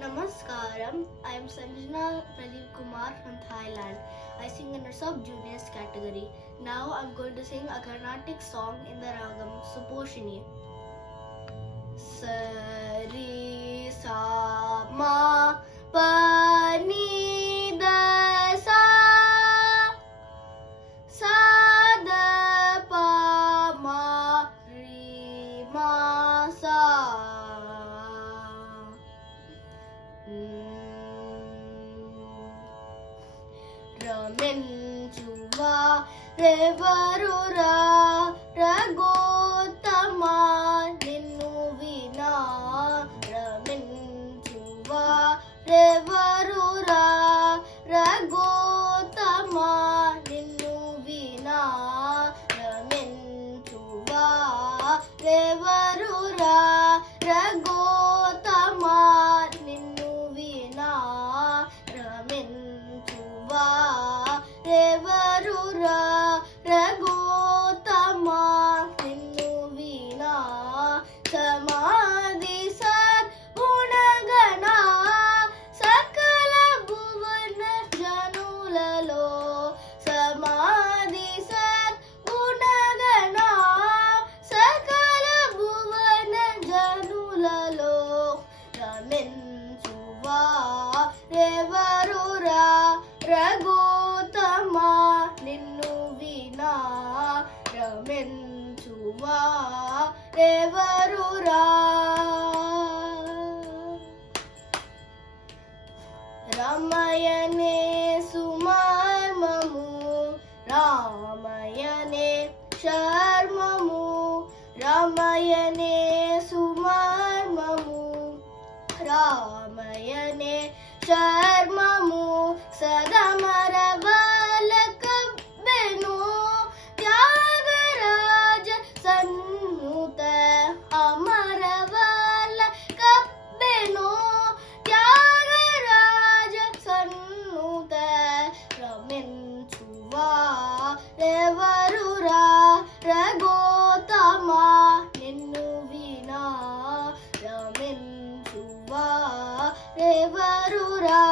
Namaskaram, I am Sanjana Pradeep Kumar from Thailand. I sing in the sub-juniors category. Now I am going to sing a Carnatic song in the ragam Suposhini. Sari sa ma pa ni da sa sa da pa ma ri ma sa. రమించువా రెవరురా రఘోత్తమా నిన్ను వినా రమించువా రెవరురా రఘోత్తమా నిన్ను వినా రమించువా రెవరురా రఘోత్తమా నిన్ను వినా రమించువా రెవరురా రఘోత్తమా నిన్ను వినా సమాధి సద్గుణగణ సకల భువన జనులలో సమాధి సద్గుణగణ సకల భువన జనులలో రమించువా రెవరురా రఘోత్తమా నిన్ను వినా రమించువా రెవరురా. రమయనే సుమర్మము రామయనే శర్మము రమయనే సుమర్మము రామయనే శర్మము సదమరవల కబ్బెను త్యాగరాజ సన్నుత అమరవల కబ్బెను త్యాగరాజ సన్నుత రమించువా రెవరురా రఘోత్తమా నిన్ను వినా రమించువా రెవరురా.